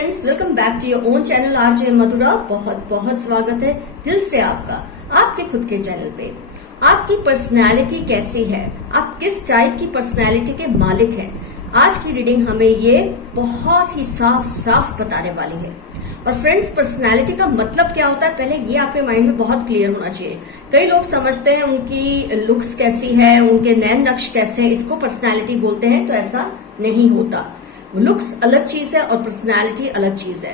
Friends, welcome back to your own channel RJ Madhura. बहुत बहुत स्वागत है दिल से आपका आपके खुद के चैनल पे। आपकी पर्सनैलिटी कैसी है, आप किस टाइप की पर्सनैलिटी के मालिक हैं, आज की रीडिंग हमें ये बहुत ही साफ साफ बताने वाली है। और फ्रेंड्स, पर्सनैलिटी का मतलब क्या होता है, पहले ये आपके माइंड में बहुत क्लियर होना चाहिए। कई लोग समझते हैं उनकी लुक्स कैसी है, उनके नैन नक्श कैसे हैं, इसको पर्सनैलिटी बोलते हैं, तो ऐसा नहीं होता। लुक्स अलग चीज है और पर्सनैलिटी अलग चीज है।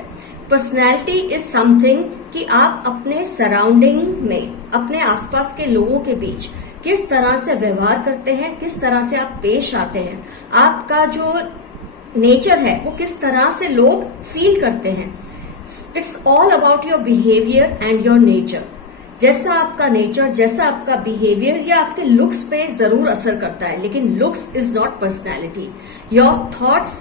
पर्सनैलिटी इज समथिंग कि आप अपने सराउंडिंग में, अपने आसपास के लोगों के बीच किस तरह से व्यवहार करते हैं, किस तरह से आप पेश आते हैं, आपका जो नेचर है वो किस तरह से लोग फील करते हैं। It's all about your behaviour and your nature. जैसा आपका नेचर, जैसा आपका बिहेवियर, या आपके लुक्स पे जरूर असर करता है, लेकिन looks is not personality. Your thoughts,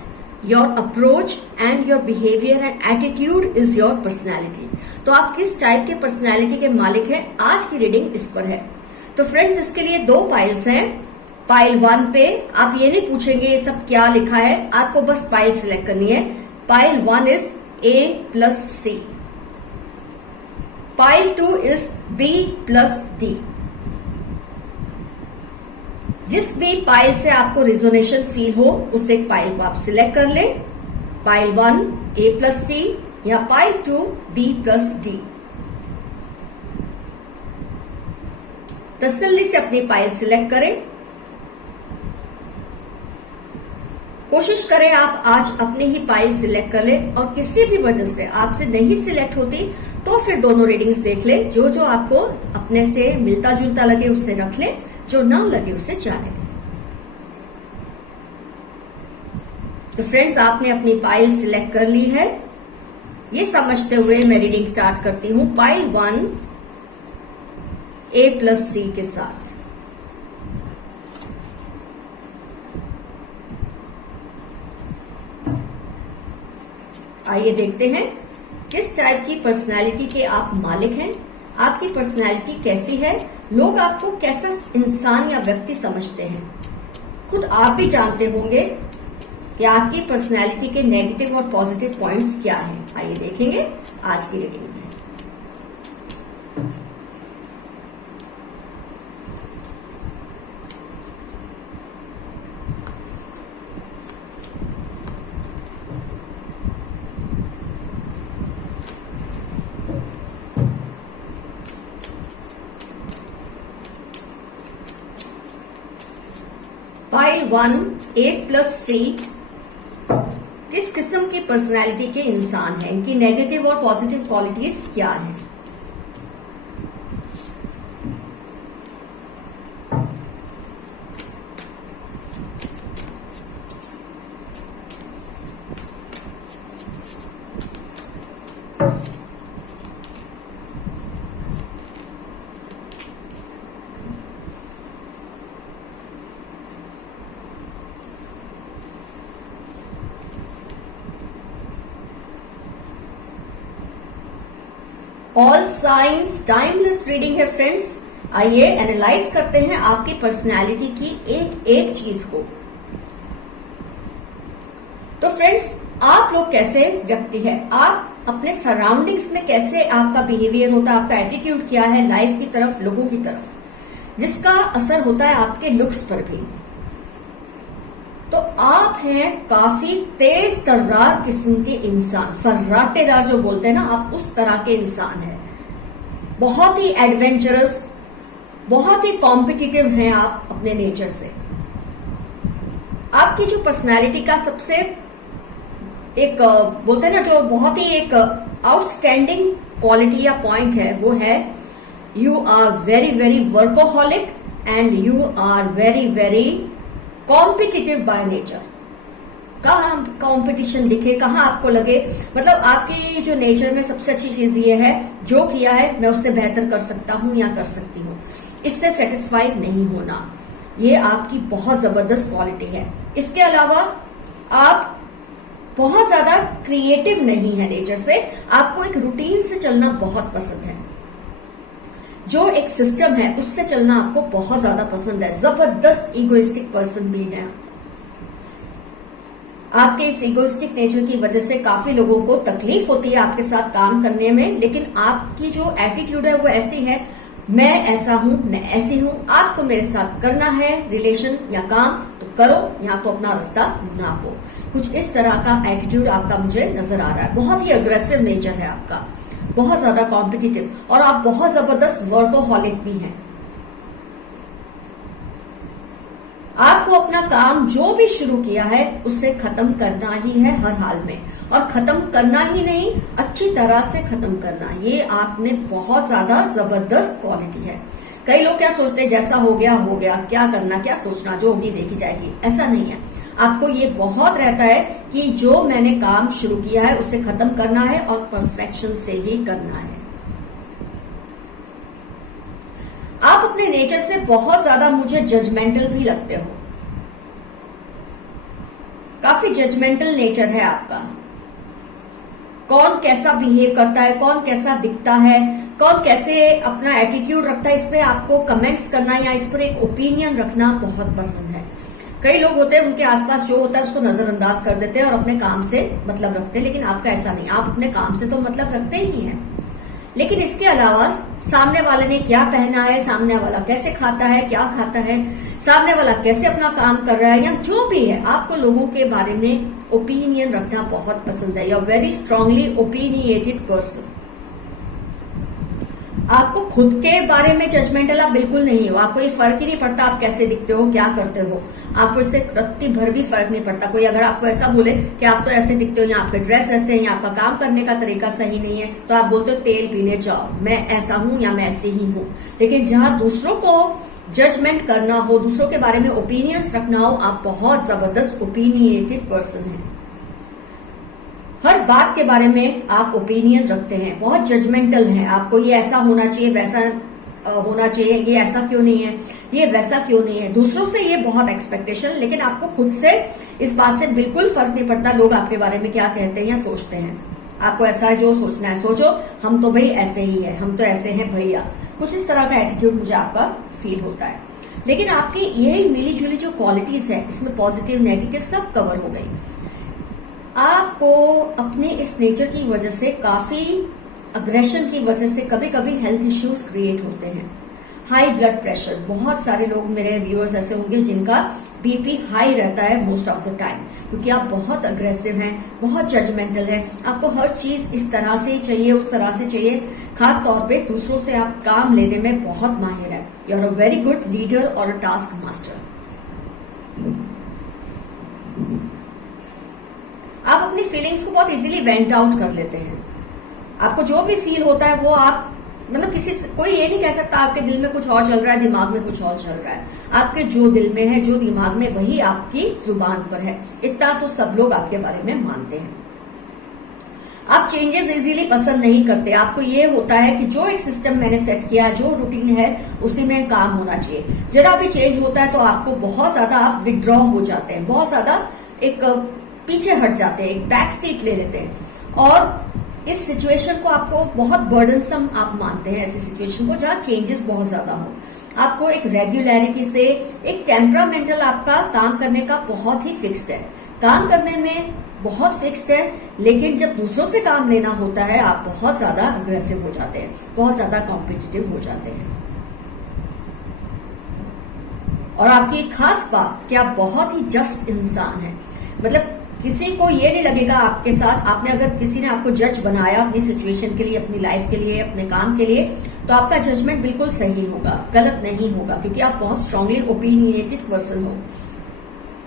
your approach and your behaviour and attitude is your personality. तो आप किस टाइप के पर्सनैलिटी के मालिक हैं, आज की रीडिंग इस पर है। तो फ्रेंड्स, इसके लिए दो पाइल्स हैं। पाइल 1 पे आप ये नहीं पूछेंगे ये सब क्या लिखा है, आपको बस पाइल सिलेक्ट करनी है। Pile 1 is A+C, pile 2 is B+D। जिस भी पाइल से आपको रिजोनेशन फील हो, उस एक पाइल को आप सिलेक्ट कर ले। पाइल 1 A+C या पाइल 2 B+D। तसल्ली से अपनी पाइल सिलेक्ट करें। कोशिश करें आप आज अपनी ही पाइल सिलेक्ट कर ले, और किसी भी वजह से आपसे नहीं सिलेक्ट होती तो फिर दोनों रीडिंग्स देख ले। जो जो आपको अपने से मिलता जुलता लगे उसे रख ले, जो ना लगे उसे जाने दें। तो फ्रेंड्स, आपने अपनी पाइल सिलेक्ट कर ली है। ये समझते हुए मैं रीडिंग स्टार्ट करती हूं। पाइल 1 A+C के साथ। आइए देखते हैं किस टाइप की पर्सनैलिटी के आप मालिक हैं, आपकी पर्सनैलिटी कैसी है, लोग आपको कैसा इंसान या व्यक्ति समझते हैं। खुद आप भी जानते होंगे कि आपकी पर्सनैलिटी के नेगेटिव और पॉजिटिव पॉइंट्स क्या हैं। आइए देखेंगे आज की रीडिंग में। पाइल 1 A+C किस किस्म की पर्सनैलिटी के इंसान हैं, इनकी नेगेटिव और पॉजिटिव क्वालिटीज क्या हैं। ऑल साइंस टाइमलेस रीडिंग है फ्रेंड्स। आइए एनालाइज करते हैं आपकी पर्सनैलिटी की एक एक चीज को। तो फ्रेंड्स, आप लोग कैसे व्यक्ति है, आप अपने सराउंडिंग्स में कैसे आपका बिहेवियर होता है, आपका एटीट्यूड क्या है लाइफ की तरफ, लोगों की तरफ, जिसका असर होता है आपके लुक्स पर भी। तो आप हैं काफी तेज तर्रार किस्म के इंसान, फर्राटेदार जो बोलते हैं ना, आप उस तरह के इंसान हैं। बहुत ही एडवेंचरस, बहुत ही कॉम्पिटिटिव हैं आप अपने नेचर से। आपकी जो पर्सनालिटी का सबसे एक बोलते हैं ना, जो बहुत ही एक आउटस्टैंडिंग क्वालिटी या पॉइंट है, वो है you are very very workaholic and you are very very competitive by nature. कहाँ कंपटीशन दिखे, कहाँ आपको लगे, मतलब आपकी जो नेचर में सबसे अच्छी चीज ये है, जो किया है मैं उससे बेहतर कर सकता हूं या कर सकती हूँ, इससे सेटिस्फाइड नहीं होना, ये आपकी बहुत जबरदस्त क्वालिटी है। इसके अलावा आप बहुत ज्यादा क्रिएटिव नहीं है नेचर से, आपको एक रूटीन से चलना बहुत पसंद है, जो एक सिस्टम है उससे चलना आपको बहुत ज्यादा पसंद है। जबरदस्त इगोइस्टिक पर्सन भी है। आपके इस इगोइस्टिक नेचर की वजह से काफी लोगों को तकलीफ होती है आपके साथ काम करने में, लेकिन आपकी जो एटीट्यूड है वो ऐसी है, मैं ऐसा हूं, मैं ऐसी हूं, आपको मेरे साथ करना है रिलेशन या काम तो करो, या तो अपना रास्ता नापो। कुछ इस तरह का एटीट्यूड आपका मुझे नजर आ रहा है। बहुत ही अग्रेसिव नेचर है आपका, बहुत ज्यादा कॉम्पिटिटिव, और आप बहुत जबरदस्त वर्कोहॉलिक भी हैं। आपको अपना काम जो भी शुरू किया है उसे खत्म करना ही है हर हाल में, और खत्म करना ही नहीं, अच्छी तरह से खत्म करना, ये आप में बहुत ज्यादा जबरदस्त क्वालिटी है। कई लोग क्या सोचते हैं, जैसा हो गया, क्या करना, क्या सोचना, जो होगी देखी जाएगी। ऐसा नहीं है, आपको ये बहुत रहता है कि जो मैंने काम शुरू किया है उसे खत्म करना है और परफेक्शन से ही करना है। आप अपने नेचर से बहुत ज्यादा मुझे जजमेंटल भी लगते हो, काफी जजमेंटल नेचर है आपका। कौन कैसा बिहेव करता है, कौन कैसा दिखता है, कौन कैसे अपना एटीट्यूड रखता है, इस पे आपको कमेंट्स करना या इस पर एक ओपिनियन रखना बहुत पसंद है। कई लोग होते हैं उनके आसपास जो होता है उसको नजरअंदाज कर देते हैं और अपने काम से मतलब रखते हैं, लेकिन आपका ऐसा नहीं, आप अपने काम से तो मतलब रखते ही हैं। लेकिन इसके अलावा सामने वाले ने क्या पहना है, सामने वाला कैसे खाता है, क्या खाता है, सामने वाला कैसे अपना काम कर रहा है, या जो भी है, आपको लोगों के बारे में ओपिनियन रखना बहुत पसंद है। You are very strongly opinionated person. आपको खुद के बारे में जजमेंटल आप बिल्कुल नहीं हो। आपको ये फर्क ही नहीं पड़ता आप कैसे दिखते हो, क्या करते हो, आपको इससे रत्ती भर भी फर्क नहीं पड़ता। कोई अगर आपको ऐसा बोले कि आप तो ऐसे दिखते हो, या आपके ड्रेस ऐसे है, या आपका काम करने का तरीका सही नहीं है, तो आप बोलते हो तेल पीने जाओ, मैं ऐसा हूं या मैं ऐसे ही हूं। लेकिन जहां दूसरों को जजमेंट करना हो, दूसरों के बारे में ओपिनियंस रखना हो, आप बहुत जबरदस्त ओपिनिएटेड पर्सन है। हर बात के बारे में आप ओपिनियन रखते हैं, बहुत जजमेंटल हैं। आपको ये ऐसा होना चाहिए, वैसा होना चाहिए, ये ऐसा क्यों नहीं है, ये वैसा क्यों नहीं है। दूसरों से ये बहुत एक्सपेक्टेशन, लेकिन आपको खुद से इस बात से बिल्कुल फर्क नहीं पड़ता लोग आपके बारे में क्या कहते हैं या सोचते हैं। आपको ऐसा है, जो सोचना है सोचो, हम तो भाई ऐसे ही है, हम तो ऐसे हैं भैया। कुछ इस तरह का एटीट्यूड मुझे आपका फील होता है। लेकिन आपकी यही मिली जुली जो क्वालिटीज है, इसमें पॉजिटिव नेगेटिव सब कवर हो गई। आपको अपने इस नेचर की वजह से, काफी अग्रेशन की वजह से कभी कभी हेल्थ इश्यूज क्रिएट होते हैं। हाई ब्लड प्रेशर, बहुत सारे लोग मेरे व्यूअर्स ऐसे होंगे जिनका बीपी हाई रहता है मोस्ट ऑफ द टाइम, क्योंकि आप बहुत अग्रेसिव हैं, बहुत जजमेंटल हैं। आपको हर चीज इस तरह से ही चाहिए, उस तरह से चाहिए। खास तौर पे दूसरों से आप काम लेने में बहुत माहिर है। You are a very good leader और अ टास्क मास्टर। आप अपनी फीलिंग्स को बहुत इजीली वेंट आउट कर लेते हैं। आपको जो भी फील होता है वो आप, मतलब कोई ये नहीं कह सकता आपके दिल में कुछ और चल रहा है, दिमाग में कुछ और चल रहा है। आपके जो दिल में है, जो दिमाग में, वही आपकी जुबान पर है। इतना तो सब लोग आपके बारे में मानते हैं। आप चेंजेस इजीली पसंद नहीं करते। आपको ये होता है कि जो एक सिस्टम मैंने सेट किया, जो रूटीन है, उसी में काम होना चाहिए। जरा भी चेंज होता है तो आपको बहुत ज्यादा आप विड्रॉ हो जाते हैं, बहुत ज्यादा एक पीछे हट जाते हैं, एक बैक सीट ले लेते हैं, और इस सिचुएशन को आपको बहुत बर्डनसम आप मानते हैं। ऐसी सिचुएशन को जहां चेंजेस बहुत ज्यादा हो, आपको एक रेगुलरिटी से, एक टेम्परामेंटल आपका काम करने का बहुत ही फिक्स्ड है, काम करने में बहुत फिक्स्ड है। लेकिन जब दूसरों से काम लेना होता है, आप बहुत ज्यादा अग्रेसिव हो जाते हैं, बहुत ज्यादा कॉम्पिटिटिव हो जाते हैं। और आपकी एक खास बात कि आप बहुत ही जस्ट इंसान हैं, मतलब किसी को ये नहीं लगेगा आपके साथ, आपने अगर किसी ने आपको जज बनाया अपनी सिचुएशन के लिए, अपनी लाइफ के लिए, अपने काम के लिए, तो आपका जजमेंट बिल्कुल सही होगा, गलत नहीं होगा, क्योंकि आप बहुत स्ट्रांगली ओपिनिएटेड पर्सन हो।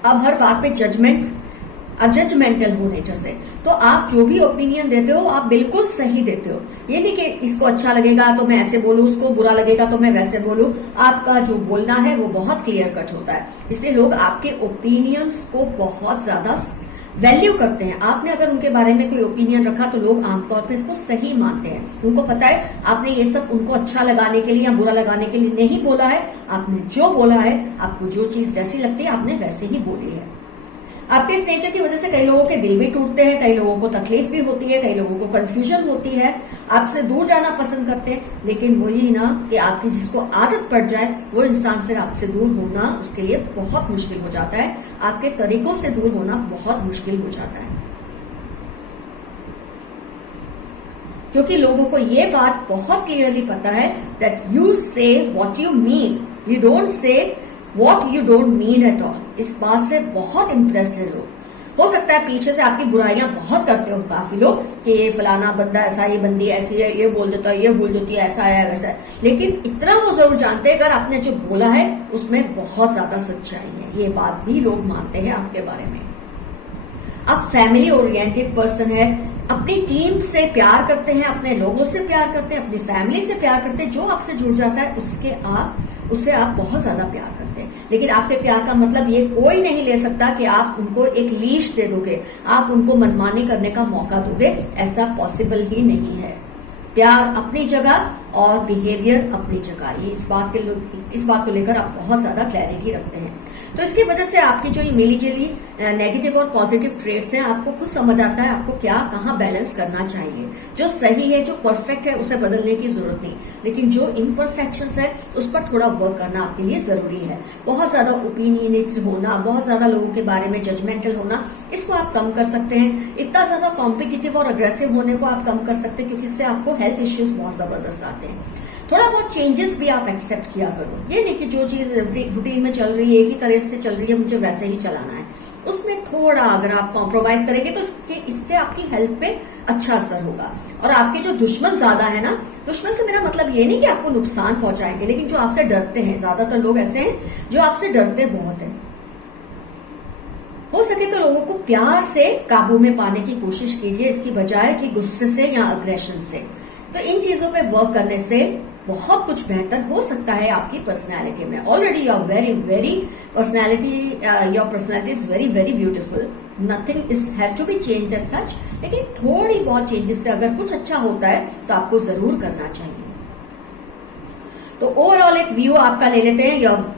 अब हर बात पे जजमेंटल हो नेचर से, तो आप जो भी ओपिनियन देते हो आप बिल्कुल सही देते हो। ये नहीं कि इसको अच्छा लगेगा तो मैं ऐसे बोलूं, उसको बुरा लगेगा तो मैं वैसे बोलूं। आपका जो बोलना है वो बहुत क्लियर कट होता है, इसलिए लोग आपके ओपिनियंस को बहुत ज्यादा वैल्यू करते हैं। आपने अगर उनके बारे में कोई ओपिनियन रखा तो लोग आमतौर पे इसको सही मानते हैं। उनको पता है आपने ये सब उनको अच्छा लगाने के लिए या बुरा लगाने के लिए नहीं बोला है। आपने जो बोला है, आपको जो चीज जैसी लगती है आपने वैसे ही बोली है। आपके इस नेचर की वजह से कई लोगों के दिल भी टूटते हैं, कई लोगों को तकलीफ भी होती है, कई लोगों को कंफ्यूजन होती है, आपसे दूर जाना पसंद करते हैं। लेकिन वही ना कि आपकी जिसको आदत पड़ जाए वो इंसान फिर आपसे दूर होना उसके लिए बहुत मुश्किल हो जाता है, आपके तरीकों से दूर होना बहुत मुश्किल हो जाता है। क्योंकि लोगों को ये बात बहुत क्लियरली पता है दैट यू से what you mean, you don't say what you don't mean at all. इस बात से बहुत इम्प्रेस्ड है लोग। हो सकता है पीछे से आपकी बुराइयां बहुत करते हो काफी लोग कि ये फलाना बंदा ऐसा, ये बंदी ऐसी है, ये बोल देता है, ये बोल देती है, ऐसा है वैसा है। लेकिन इतना वो जरूर जानते हैं अगर आपने जो बोला है उसमें बहुत ज्यादा सच्चाई है, ये बात भी लोग मानते हैं आपके बारे में। आप फैमिली ओरिएंटेड पर्सन है, अपनी टीम से प्यार करते हैं, अपने लोगों से प्यार करते हैं, अपनी फैमिली से प्यार करते हैं। जो आपसे जुड़ जाता है उससे आप बहुत ज्यादा प्यार करते हैं। लेकिन आपके प्यार का मतलब ये कोई नहीं ले सकता कि आप उनको एक लीश दे दोगे, आप उनको मनमानी करने का मौका दोगे, ऐसा पॉसिबल ही नहीं है। प्यार अपनी जगह और बिहेवियर अपनी जगह, ये इस बात को लेकर आप बहुत ज्यादा क्लैरिटी रखते हैं। तो इसकी वजह से आपकी जो ये मिली जुली नेगेटिव और पॉजिटिव ट्रेड्स हैं, आपको खुद समझ आता है आपको क्या कहाँ बैलेंस करना चाहिए। जो सही है, जो परफेक्ट है, उसे बदलने की जरूरत नहीं, लेकिन जो इम्परफेक्शंस है उस पर थोड़ा वर्क करना आपके लिए जरूरी है। बहुत ज्यादा ओपिनियनेटेड होना, बहुत ज्यादा लोगों के बारे में जजमेंटल होना, इसको आप कम कर सकते हैं। इतना ज्यादा कॉम्पिटिटिव और अग्रेसिव होने को आप कम कर सकते हैं, क्योंकि इससे आपको हेल्थ इश्यूज बहुत जबरदस्त आते हैं। थोड़ा बहुत चेंजेस भी आप एक्सेप्ट किया करो। ये नहीं कि जो चीज रूटीन में चल रही है, एक ही तरह से चल रही है, मुझे वैसे ही चलाना है। उसमें थोड़ा अगर आप कॉम्प्रोमाइज करेंगे तो इससे आपकी हेल्थ पे अच्छा असर होगा। और आपके जो दुश्मन ज्यादा है ना, दुश्मन से मेरा मतलब ये नहीं कि आपको नुकसान पहुंचाएंगे, लेकिन जो आपसे डरते हैं, ज्यादातर लोग ऐसे हैं जो आपसे डरते बहुत है। हो सके तो लोगों को प्यार से काबू में पाने की कोशिश कीजिए, इसकी बजाय कि गुस्से से या अग्रेशन से। तो इन चीजों पे वर्क करने से बहुत कुछ बेहतर हो सकता है आपकी पर्सनैलिटी में। Already your very personality, your personality is very beautiful, nothing has to be changed as such. लेकिन थोड़ी बहुत चेंजेस से अगर कुछ अच्छा होता है तो आपको जरूर करना चाहिए। तो ओवरऑल एक व्यू आपका ले लेते हैं। Your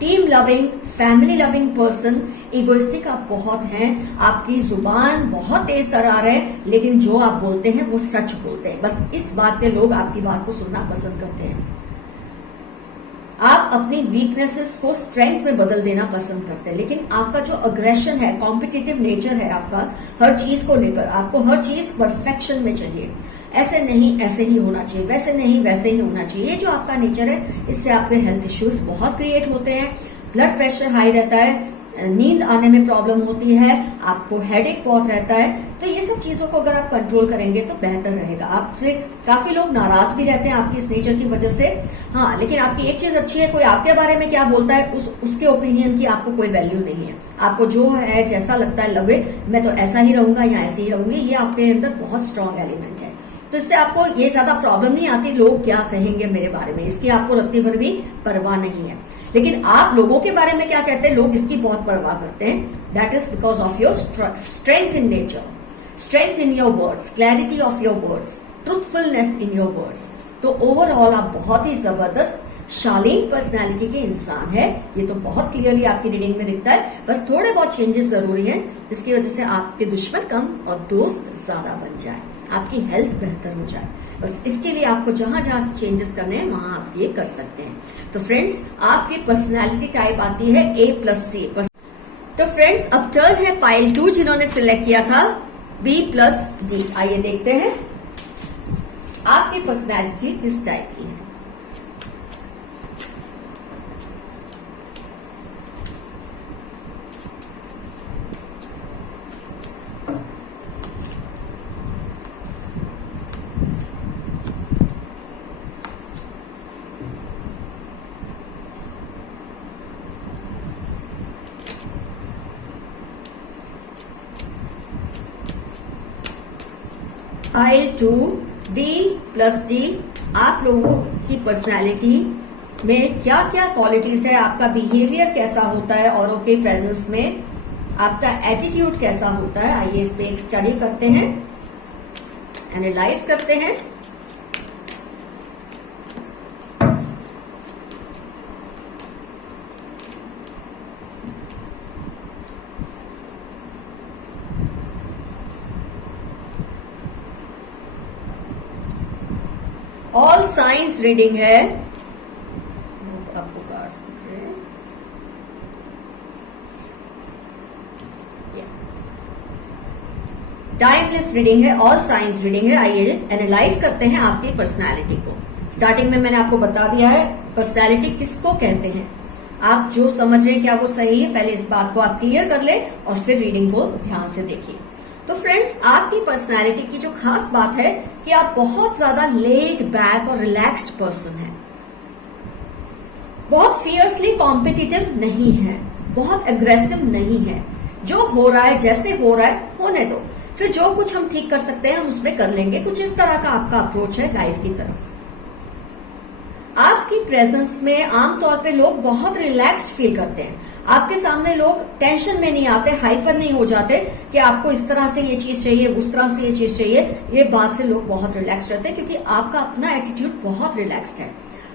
team loving, family loving person, egoistic आप बहुत हैं, आपकी जुबान बहुत तेज तरार है, लेकिन जो आप बोलते हैं वो सच बोलते हैं। बस इस बात पे लोग आपकी बात को सुनना पसंद करते हैं। आप अपनी वीकनेसेस को स्ट्रेंथ में बदल देना पसंद करते हैं, लेकिन आपका जो अग्रेशन है, कॉम्पिटिटिव नेचर है आपका, हर चीज को लेकर आपको हर चीज परफेक्शन में चाहिए। ऐसे नहीं ऐसे ही होना चाहिए, वैसे नहीं वैसे ही होना चाहिए। ये जो आपका नेचर है, इससे आपके हेल्थ इश्यूज बहुत क्रिएट होते हैं। ब्लड प्रेशर हाई रहता है, नींद आने में प्रॉब्लम होती है, आपको हेडेक बहुत रहता है। तो ये सब चीजों को अगर आप कंट्रोल करेंगे तो बेहतर रहेगा। आपसे काफी लोग नाराज भी रहते हैं आपकी इस नेचर की वजह से। हाँ, लेकिन आपकी एक चीज अच्छी है, कोई आपके बारे में क्या बोलता है उसके ओपिनियन की आपको कोई वैल्यू नहीं है। आपको जो है, जैसा लगता है लगे, मैं तो ऐसा ही रहूंगा या ऐसे ही रहूंगी, ये आपके अंदर बहुत स्ट्रांग एलिमेंट है। तो इससे आपको ये ज्यादा प्रॉब्लम नहीं आती लोग क्या कहेंगे मेरे बारे में, इसकी आपको रत्ती भर भी परवाह नहीं है। लेकिन आप लोगों के बारे में क्या कहते हैं, लोग इसकी बहुत परवाह करते हैं। That is because of your strength in nature, strength in your words, clarity of your words, truthfulness in your words. तो ओवरऑल आप बहुत ही जबरदस्त शालीन पर्सनालिटी के इंसान है। ये तो बहुत क्लियरली आपकी रीडिंग में दिखता है। बस थोड़े बहुत चेंजेस जरूरी हैं, जिसकी वजह से आपके दुश्मन कम और दोस्त ज्यादा बन जाए, आपकी हेल्थ बेहतर हो जाए। बस इसके लिए आपको जहां जहां चेंजेस करने हैं वहां आप ये कर सकते हैं। तो फ्रेंड्स, आपकी पर्सनालिटी टाइप आती है A+C। तो फ्रेंड्स, अब टर्न है पाइल 2 जिन्होंने सिलेक्ट किया था B+D। आइए देखते हैं आपकी पर्सनालिटी किस टाइप की है। Pile 2 B+D। आप लोगों की पर्सनालिटी में क्या क्या क्वालिटीज है, आपका बिहेवियर कैसा होता है औरों के प्रेजेंस में, आपका एटीट्यूड कैसा होता है। आइए इस पे एक स्टडी करते हैं, एनालाइज करते हैं। ऑल साइंस रीडिंग है, आपको कार्ड्स दिख रहे हैं, टाइमलेस रीडिंग है, ऑल साइंस रीडिंग है। आइए एनालाइज करते हैं आपकी पर्सनालिटी को। स्टार्टिंग में मैंने आपको बता दिया है पर्सनालिटी किसको कहते हैं। आप जो समझ रहे हैं क्या वो सही है, पहले इस बात को आप क्लियर कर ले और फिर रीडिंग को ध्यान से देखिए। तो फ्रेंड्स, आपकी पर्सनालिटी की जो खास बात है कि आप बहुत ज्यादा लेड बैक और रिलैक्स्ड पर्सन है, बहुत फियर्सली कॉम्पिटिटिव नहीं है, बहुत एग्रेसिव नहीं है। जो हो रहा है जैसे हो रहा है होने दो, फिर जो कुछ हम ठीक कर सकते हैं हम उसमें कर लेंगे। कुछ इस तरह का आपका अप्रोच है लाइफ की तरफ। आपकी प्रेजेंस में आमतौर पे लोग बहुत रिलैक्स्ड फील करते हैं। आपके सामने लोग टेंशन में नहीं आते, हाइपर नहीं हो जाते कि आपको इस तरह से ये चीज चाहिए, उस तरह से ये चीज चाहिए। ये बात से लोग बहुत रिलैक्स्ड रहते हैं क्योंकि आपका अपना एटीट्यूड बहुत रिलैक्स्ड है।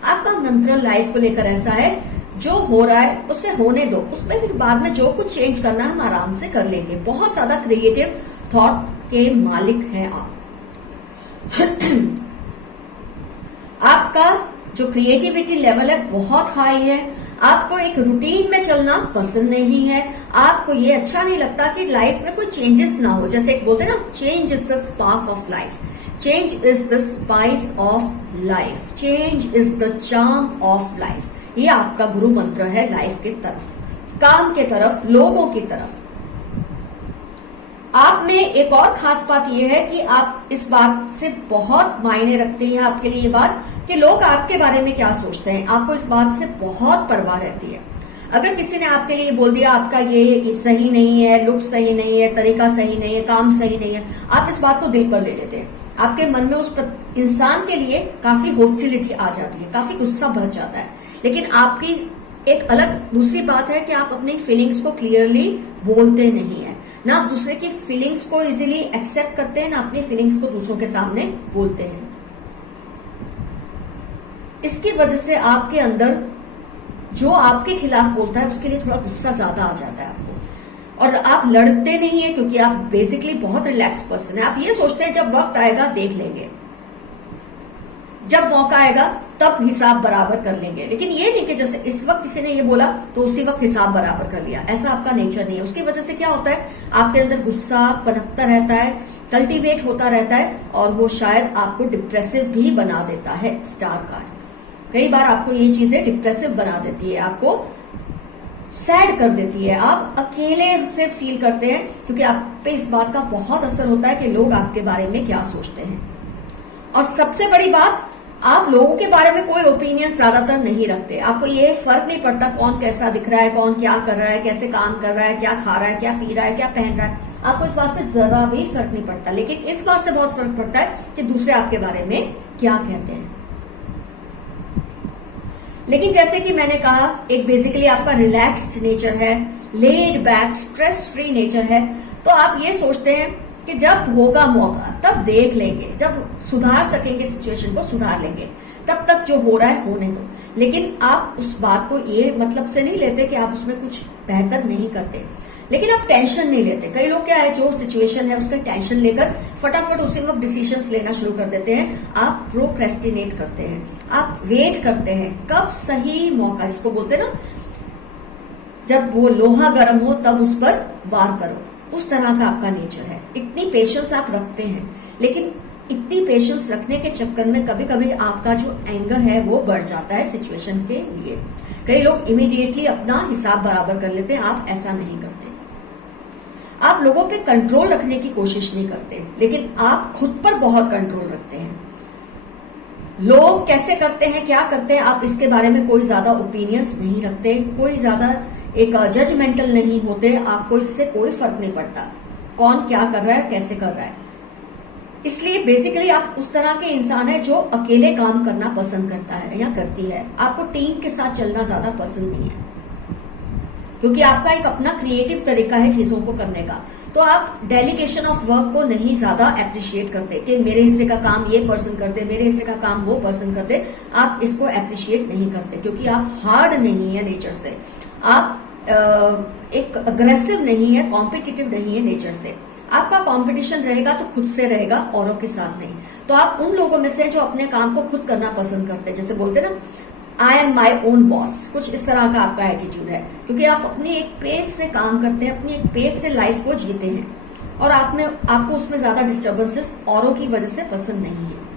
आपका मंत्र लाइफ को लेकर ऐसा है, जो हो रहा है उसे होने दो, उसमें फिर बाद में जो कुछ चेंज करना है हम आराम से कर लेंगे। बहुत ज्यादा क्रिएटिव थॉट के मालिक हैं आप। आपका जो क्रिएटिविटी लेवल है बहुत हाई है। आपको एक रूटीन में चलना पसंद नहीं है। आपको ये अच्छा नहीं लगता कि लाइफ में कोई चेंजेस ना हो। जैसे एक बोलते हैं ना, change is the spark of life, change is the spice of life, change is the charm of life. ये आपका गुरु मंत्र है लाइफ की तरफ, काम के तरफ, लोगों की तरफ। आप में एक और खास बात यह है कि आप इस बात से बहुत मायने रखते हैं आपके लिए ये बात कि लोग आपके बारे में क्या सोचते हैं। आपको इस बात से बहुत परवाह रहती है। अगर किसी ने आपके लिए बोल दिया आपका ये सही नहीं है, लुक सही नहीं है, तरीका सही नहीं है, काम सही नहीं है, आप इस बात को दिल पर ले लेते हैं। आपके मन में उस इंसान के लिए काफी हॉस्टिलिटी आ जाती है, काफी गुस्सा भर जाता है। लेकिन आपकी एक अलग दूसरी बात है कि आप अपनी फीलिंग्स को क्लियरली बोलते नहीं है, ना आप दूसरे की फीलिंग्स को इजीली एक्सेप्ट करते हैं, ना अपनी फीलिंग्स को दूसरों के सामने बोलते हैं। इसकी वजह से आपके अंदर जो आपके खिलाफ बोलता है उसके लिए थोड़ा गुस्सा ज्यादा आ जाता है आपको, और आप लड़ते नहीं है क्योंकि आप बेसिकली बहुत रिलैक्स पर्सन है। आप ये सोचते हैं जब वक्त आएगा देख लेंगे, जब मौका आएगा तब हिसाब बराबर कर लेंगे। लेकिन ये नहीं कि जैसे इस वक्त किसी ने ये बोला तो उसी वक्त हिसाब बराबर कर लिया, ऐसा आपका नेचर नहीं है। उसकी वजह से क्या होता है, आपके अंदर गुस्सा पनपता रहता है, कल्टीवेट होता रहता है, और वो शायद आपको डिप्रेसिव भी बना देता है। स्टार कार्ड कई बार आपको ये चीजें डिप्रेसिव बना देती है, आपको सैड कर देती है, आप अकेले से फील करते हैं क्योंकि आप पे इस बात का बहुत असर होता है कि लोग आपके बारे में क्या सोचते हैं। और सबसे बड़ी बात, आप लोगों के बारे में कोई ओपिनियन ज्यादातर नहीं रखते। आपको ये फर्क नहीं पड़ता कौन कैसा दिख रहा है, कौन क्या कर रहा है, कैसे काम कर रहा है, क्या खा रहा है, क्या पी रहा है, क्या पहन रहा है, आपको इस बात से जरा भी फर्क नहीं पड़ता। लेकिन इस बात से बहुत फर्क पड़ता है कि दूसरे आपके बारे में क्या कहते हैं। लेकिन जैसे कि मैंने कहा, एक बेसिकली आपका रिलैक्स्ड नेचर है, laid back, stress free nature है। तो आप ये सोचते हैं कि जब होगा मौका तब देख लेंगे, जब सुधार सकेंगे सिचुएशन को सुधार लेंगे, तब तक जो हो रहा है होने दो। लेकिन आप उस बात को ये मतलब से नहीं लेते कि आप उसमें कुछ बेहतर नहीं करते, लेकिन आप टेंशन नहीं लेते। कई लोग क्या है, जो सिचुएशन है उसका टेंशन लेकर फटाफट उसी वक्त डिसीजंस लेना शुरू कर देते हैं। आप प्रोक्रेस्टिनेट करते हैं, आप वेट करते हैं कब सही मौका, जिसको बोलते हैं ना, जब वो लोहा गर्म हो तब उस पर वार करो, उस तरह का आपका नेचर है। इतनी पेशेंस आप रखते हैं, लेकिन इतनी पेशेंस रखने के चक्कर में कभी कभी आपका जो एंगर है वो बढ़ जाता है सिचुएशन के लिए। कई लोग इमीडिएटली अपना हिसाब बराबर कर लेते हैं, आप ऐसा नहीं करते। आप लोगों पे कंट्रोल रखने की कोशिश नहीं करते, लेकिन आप खुद पर बहुत कंट्रोल रखते हैं। लोग कैसे करते हैं, क्या करते हैं, आप इसके बारे में कोई ज्यादा ओपिनियंस नहीं रखते, कोई ज्यादा एक जजमेंटल नहीं होते। आपको इससे कोई फर्क नहीं पड़ता कौन क्या कर रहा है, कैसे कर रहा है। इसलिए बेसिकली आप उस तरह के इंसान है जो अकेले काम करना पसंद करता है या करती है। आपको टीम के साथ चलना ज्यादा पसंद नहीं है, क्योंकि आपका एक अपना क्रिएटिव तरीका है चीजों को करने का। तो आप डेलीगेशन ऑफ वर्क को नहीं ज्यादा अप्रिशिएट करते कि मेरे हिस्से का काम ये पर्सन कर दे, मेरे हिस्से का काम वो पर्सन कर दे। आप इसको अप्रिशिएट नहीं करते क्योंकि आप हार्ड नहीं है नेचर से, आप एक अग्रेसिव नहीं है, कॉम्पिटिटिव नहीं है नेचर से। आपका कंपटीशन रहेगा तो खुद से रहेगा, औरों के साथ नहीं। तो आप उन लोगों में से जो अपने काम को खुद करना पसंद करते हैं, जैसे बोलते हैं ना I am my own boss, कुछ इस तरह का आपका एटीट्यूड है, क्योंकि आप अपनी एक पेस से काम करते हैं, अपनी एक पेस से लाइफ को जीते हैं और आपको उसमें ज्यादा डिस्टर्बेंसेस औरों की वजह से पसंद नहीं है।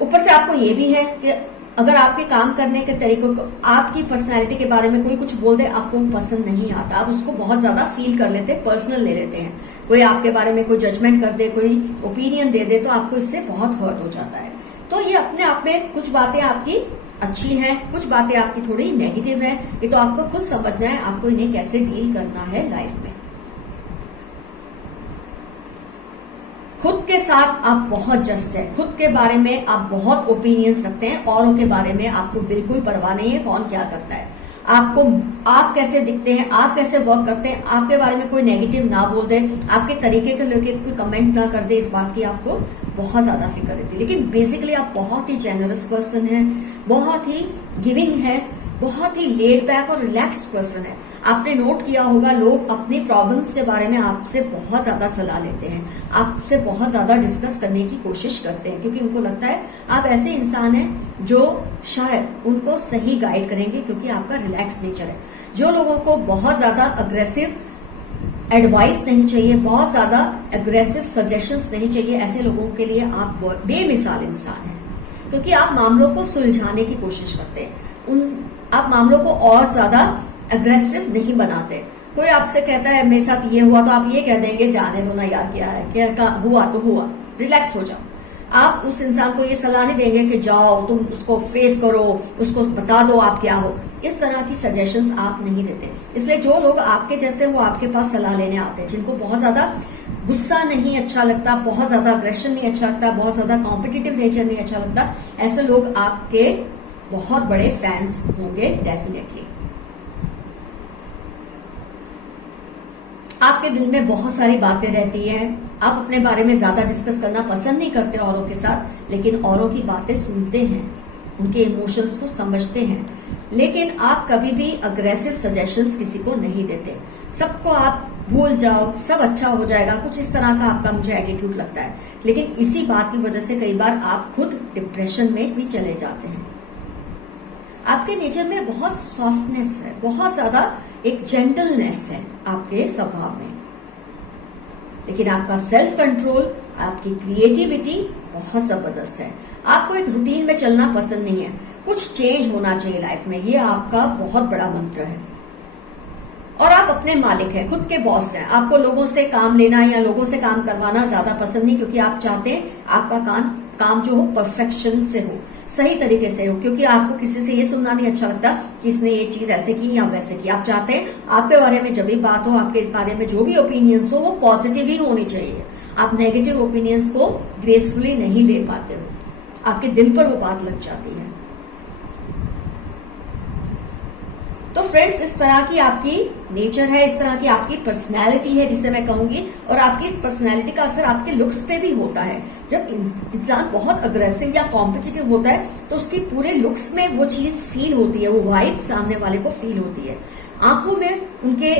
ऊपर से आपको ये भी है कि अगर आपके काम करने के तरीकों को, आपकी पर्सनैलिटी के बारे में कोई कुछ बोल दे, आपको पसंद नहीं आता, आप उसको बहुत ज्यादा फील कर लेते हैं, पर्सनल ले लेते हैं। कोई आपके बारे में कोई जजमेंट कर दे, कोई ओपिनियन दे दे, तो आपको इससे बहुत हर्ट हो जाता है। तो ये अपने आप में कुछ बातें आपकी अच्छी हैं, कुछ बातें आपकी थोड़ी नेगेटिव है, ये तो आपको खुद समझना है, आपको इन्हें कैसे डील करना है लाइफ में। खुद के साथ आप बहुत जस्ट है, खुद के बारे में आप बहुत ओपिनियंस रखते हैं, औरों के बारे में आपको बिल्कुल परवाह नहीं है कौन क्या करता है, आप कैसे दिखते हैं, आप कैसे वर्क करते हैं, आपके बारे में कोई नेगेटिव ना बोल दे, आपके तरीके को लेकर कोई कमेंट ना कर दे, इस बात की आपको बहुत ज्यादा फिक्र रहती है। लेकिन बेसिकली आप बहुत ही जेनरस पर्सन है, बहुत ही गिविंग है, बहुत ही लेड बैक और रिलैक्स्ड पर्सन है। आपने नोट किया होगा, लोग अपनी प्रॉब्लम्स के बारे में आपसे बहुत ज्यादा सलाह लेते हैं, आपसे बहुत ज्यादा डिस्कस करने की कोशिश करते हैं, क्योंकि उनको लगता है आप ऐसे इंसान हैं जो शायद उनको सही गाइड करेंगे, क्योंकि आपका रिलैक्स नेचर है। जो लोगों को बहुत ज्यादा अग्रेसिव एडवाइस नहीं चाहिए, बहुत ज्यादा अग्रेसिव सजेशंस नहीं चाहिए, ऐसे लोगों के लिए आप बेमिसाल इंसान हैं, क्योंकि आप मामलों को सुलझाने की कोशिश करते हैं, आप मामलों को और ज्यादा अग्रेसिव नहीं बनाते। कोई आपसे कहता है मेरे साथ ये हुआ, तो आप ये कह देंगे जाने दो ना यार, क्या है, क्या हुआ तो हुआ, रिलैक्स हो जाओ। आप उस इंसान को ये सलाह नहीं देंगे कि जाओ तुम उसको फेस करो, उसको बता दो आप क्या हो, इस तरह की सजेशंस आप नहीं देते। इसलिए जो लोग आपके जैसे वो आपके पास सलाह लेने आते हैं, जिनको बहुत ज्यादा गुस्सा नहीं अच्छा लगता, बहुत ज्यादा अग्रेशन नहीं अच्छा लगता, बहुत ज्यादा कॉम्पिटिटिव नेचर नहीं अच्छा लगता, ऐसे लोग आपके बहुत बड़े फैंस होंगे डेफिनेटली। आपके दिल में बहुत सारी बातें रहती हैं, आप अपने बारे में ज्यादा डिस्कस करना पसंद नहीं करते औरों के साथ, लेकिन औरों की बातें सुनते हैं, उनके इमोशंस को समझते हैं, लेकिन आप कभी भी अग्रेसिव सजेशंस किसी को नहीं देते। सबको आप भूल जाओ, सब अच्छा हो जाएगा, कुछ इस तरह का आपका मुझे एटीट्यूड लगता है। लेकिन इसी बात की वजह से कई बार आप खुद डिप्रेशन में भी चले जाते हैं। आपके नेचर में बहुत सॉफ्टनेस है, बहुत ज्यादा एक जेंटलनेस है आपके स्वभाव में, लेकिन आपका सेल्फ कंट्रोल, आपकी क्रिएटिविटी बहुत जबरदस्त है। आपको एक रूटीन में चलना पसंद नहीं है, कुछ चेंज होना चाहिए लाइफ में, ये आपका बहुत बड़ा मंत्र है। और आप अपने मालिक हैं, खुद के बॉस हैं, आपको लोगों से काम लेना या लोगों से काम करवाना ज्यादा पसंद नहीं, क्योंकि आप चाहते हैं आपका काम जो हो परफेक्शन से हो, सही तरीके से हो, क्योंकि आपको किसी से ये सुनना नहीं अच्छा लगता कि इसने ये चीज ऐसे की या वैसे की। आप चाहते हैं आपके बारे में जब भी बात हो, आपके बारे में जो भी ओपिनियंस हो वो पॉजिटिव ही होनी चाहिए। आप नेगेटिव ओपिनियंस को ग्रेसफुली नहीं ले पाते हो, आपके दिल पर वो बात लग जाती है। तो फ्रेंड्स, इस तरह की आपकी नेचर है, इस तरह की आपकी पर्सनैलिटी है जिसे मैं कहूंगी, और आपकी इस पर्सनैलिटी का असर आपके लुक्स पे भी होता है। जब इंसान बहुत अग्रेसिव या कॉम्पिटिटिव होता है तो उसकी पूरे लुक्स में वो चीज फील होती है, वो वाइब सामने वाले को फील होती है, आंखों में, उनके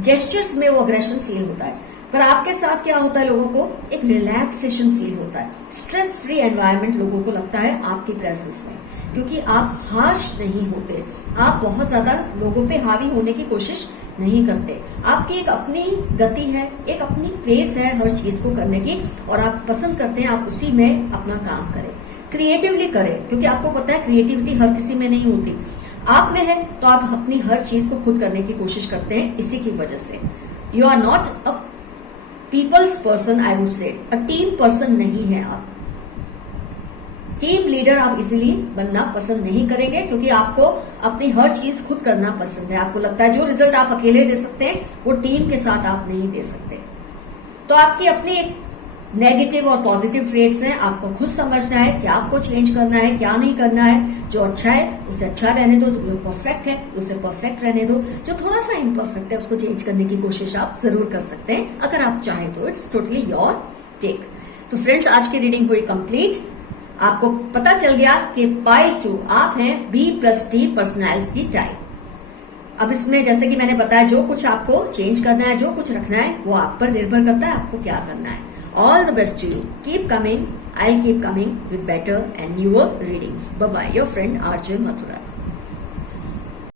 जेस्चर्स में वो अग्रेशन फील होता है। पर आपके साथ क्या होता है, लोगों को एक रिलैक्सेशन फील होता है, स्ट्रेस फ्री एनवायरनमेंट लोगों को लगता है आपकी प्रेजेंस में, क्योंकि आप हार्श नहीं होते, आप बहुत ज्यादा लोगों पे हावी होने की कोशिश नहीं करते। आपकी एक अपनी गति है, एक अपनी पेस है हर चीज को करने की, और आप पसंद करते हैं आप उसी में अपना काम करें, क्रिएटिवली करें, क्योंकि आपको पता है क्रिएटिविटी हर किसी में नहीं होती, आप में है, तो आप अपनी हर चीज को खुद करने की कोशिश करते हैं। इसी की वजह से you are not a people's person, I would say a team person नहीं है आप। टीम लीडर आप इजीली बनना पसंद नहीं करेंगे, क्योंकि आपको अपनी हर चीज खुद करना पसंद है। आपको लगता है जो रिजल्ट आप अकेले दे सकते हैं वो टीम के साथ आप नहीं दे सकते। तो आपकी अपनी एक नेगेटिव और पॉजिटिव ट्रेड्स हैं, आपको खुद समझना है कि आपको चेंज करना है, क्या नहीं करना है। जो अच्छा है उसे अच्छा रहने दो, जो परफेक्ट है उसे परफेक्ट रहने दो, जो थोड़ा सा इम्परफेक्ट है उसको चेंज करने की कोशिश आप जरूर कर सकते हैं अगर आप चाहें तो। It's totally your take. तो फ्रेंड्स, आज की रीडिंग हुई कंप्लीट। आपको पता चल गया कि पाई 2 आप हैं B+D पर्सनैलिटी टाइप। अब इसमें जैसे कि मैंने बताया, जो कुछ आपको चेंज करना है, जो कुछ रखना है, वो आप पर निर्भर करता है आपको क्या करना है. All the best to you. Keep coming. I'll keep coming with better and newer readings. Bye bye. Your friend RJ Mathura.